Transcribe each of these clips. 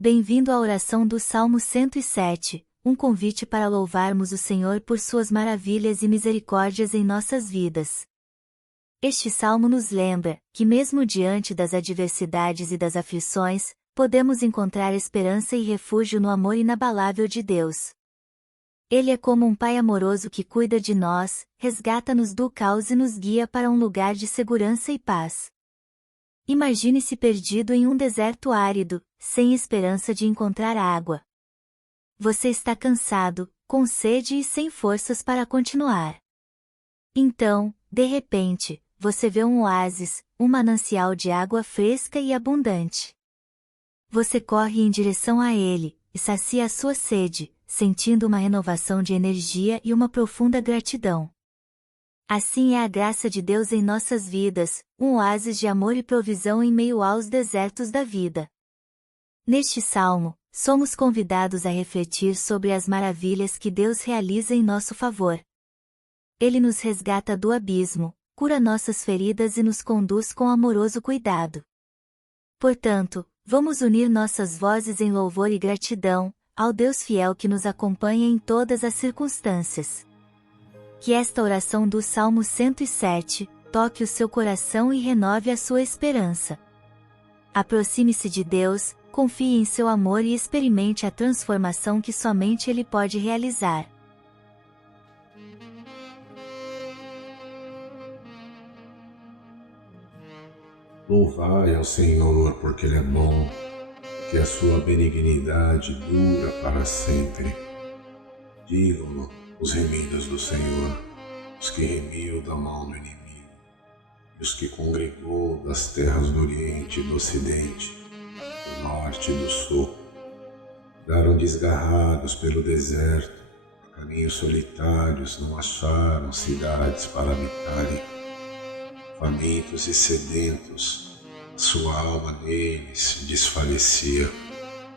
Bem-vindo à oração do Salmo 107, um convite para louvarmos o Senhor por suas maravilhas e misericórdias em nossas vidas. Este salmo nos lembra que, mesmo diante das adversidades e das aflições, podemos encontrar esperança e refúgio no amor inabalável de Deus. Ele é como um pai amoroso que cuida de nós, resgata-nos do caos e nos guia para um lugar de segurança e paz. Imagine-se perdido em um deserto árido, sem esperança de encontrar água. Você está cansado, com sede e sem forças para continuar. Então, de repente, você vê um oásis, um manancial de água fresca e abundante. Você corre em direção a ele, e sacia a sua sede, sentindo uma renovação de energia e uma profunda gratidão. Assim é a graça de Deus em nossas vidas, um oásis de amor e provisão em meio aos desertos da vida. Neste salmo, somos convidados a refletir sobre as maravilhas que Deus realiza em nosso favor. Ele nos resgata do abismo, cura nossas feridas e nos conduz com amoroso cuidado. Portanto, vamos unir nossas vozes em louvor e gratidão ao Deus fiel que nos acompanha em todas as circunstâncias. Que esta oração do Salmo 107 toque o seu coração e renove a sua esperança. Aproxime-se de Deus, confie em seu amor e experimente a transformação que somente Ele pode realizar. Louvai ao Senhor porque Ele é bom, que a sua benignidade dura para sempre. Digam-no os remidos do Senhor, os que remiu da mão do inimigo, e os que congregou das terras do Oriente e do Ocidente, do Norte e do Sul. Andaram desgarrados pelo deserto, por caminhos solitários, não acharam cidades para habitarem. Famintos e sedentos, sua alma neles se desfalecia.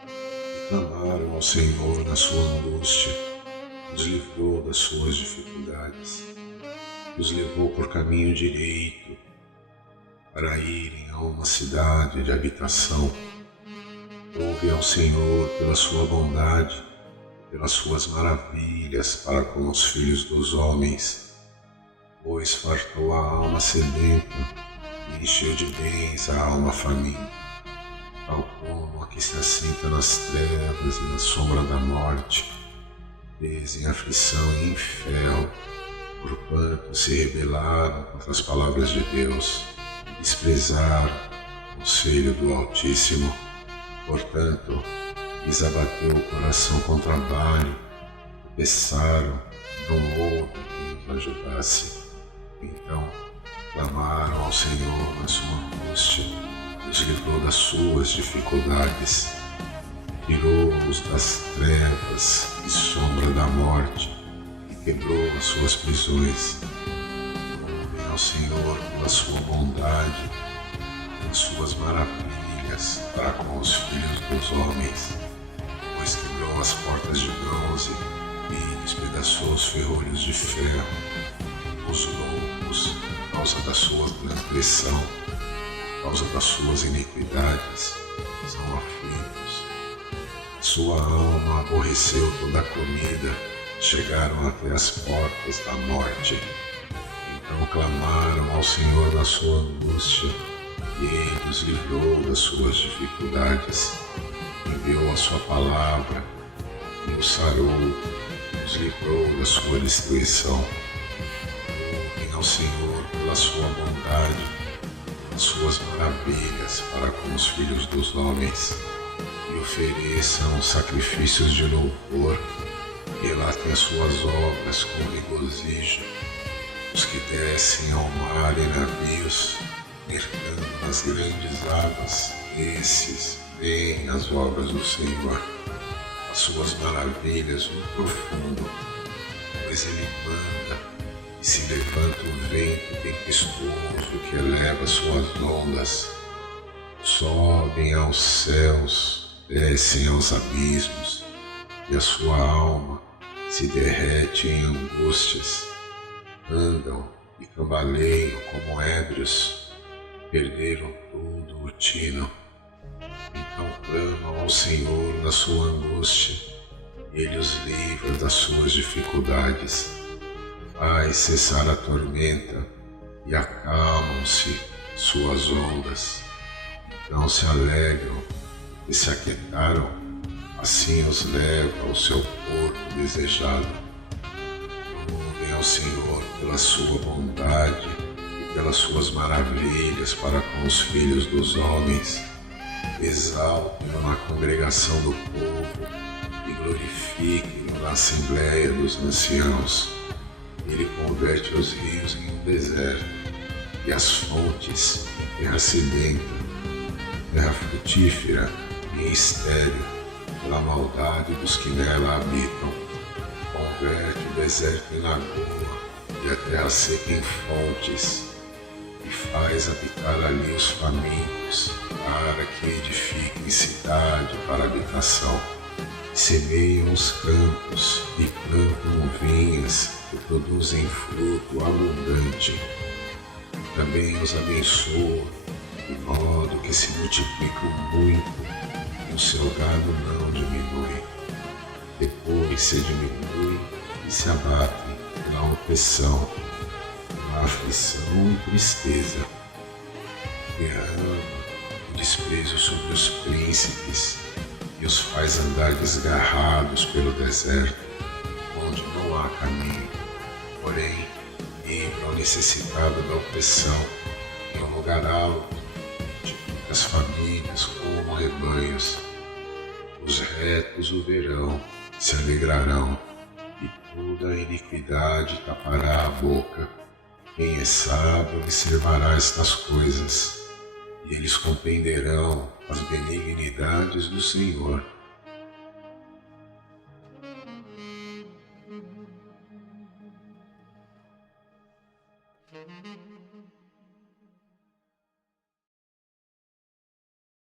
E clamaram ao Senhor na sua angústia, os livrou das suas dificuldades, os levou por caminho direito, para irem a uma cidade de habitação. Louve ao Senhor pela sua bondade, pelas suas maravilhas para com os filhos dos homens, pois fartou a alma sedenta e encheu de bens a alma faminta, tal como a que se assenta nas trevas e na sombra da morte, em aflição e em fel, porquanto se rebelaram contra as palavras de Deus, e desprezaram o conselho do Altíssimo. Portanto, lhes abateu o coração com trabalho, tropeçaram, não houve quem os ajudasse. Então, clamaram ao Senhor na sua angústia, e os livrou das suas dificuldades. Tirou-os das trevas e sombra da morte, e quebrou as suas prisões. Louvem ao Senhor pela sua bondade, pelas suas maravilhas para com os filhos dos homens, pois quebrou as portas de bronze e despedaçou os ferrolhos de ferro. Os loucos, por causa da sua transgressão, por causa das suas iniquidades, são aflitos. Sua alma aborreceu toda a comida, chegaram até as portas da morte. Então clamaram ao Senhor na sua angústia, e Ele os livrou das suas dificuldades. Enviou a sua palavra, e os sarou, os livrou da sua destruição. Louvem ao Senhor pela sua bondade, as suas maravilhas para com os filhos dos homens. E ofereçam sacrifícios de louvor, e relatem as suas obras com regozijo. Os que descem ao mar em navios, mercando nas grandes águas, esses veem as obras do Senhor, as suas maravilhas no profundo, pois Ele manda, e se levanta o vento tempestuoso que eleva suas ondas. Sobem aos céus, descem aos abismos, e a sua alma se derrete em angústias. Andam e cambaleiam como ébrios, perderam todo o tino. Então clamam ao Senhor na sua angústia, e Ele os livra das suas dificuldades. Faz cessar a tormenta e acalmam-se suas ondas. Então se alegram e se aquietaram, assim os leva ao seu porto desejado. Louvem ao Senhor pela sua bondade e pelas suas maravilhas para com os filhos dos homens. Exaltem-no na congregação do povo e glorifiquem-no na assembleia dos anciãos. Ele converte os rios em um deserto e as fontes em terra sedenta, terra frutífera e estéril pela maldade dos que nela habitam. Converte o deserto em lagoa e a terra seca em fontes, e faz habitar ali os famintos, para que edifiquem cidade para habitação. Semeiam os campos e plantam vinhas que produzem fruto abundante. Também os abençoa, de modo que se multiplicam muito, e o seu gado não diminui. Depois se diminuem e se abatem pela opressão, pela aflição e tristeza. Derrama o desprezo sobre os príncipes e os faz andar desgarrados pelo deserto, onde não há caminho. Porém, livra o necessitado da opressão em um lugar alto, multiplica as famílias como rebanhos. Os retos o verão, se alegrarão, e toda a iniquidade tapará a boca. Quem é sábio observará estas coisas, e eles compreenderão as benignidades do Senhor.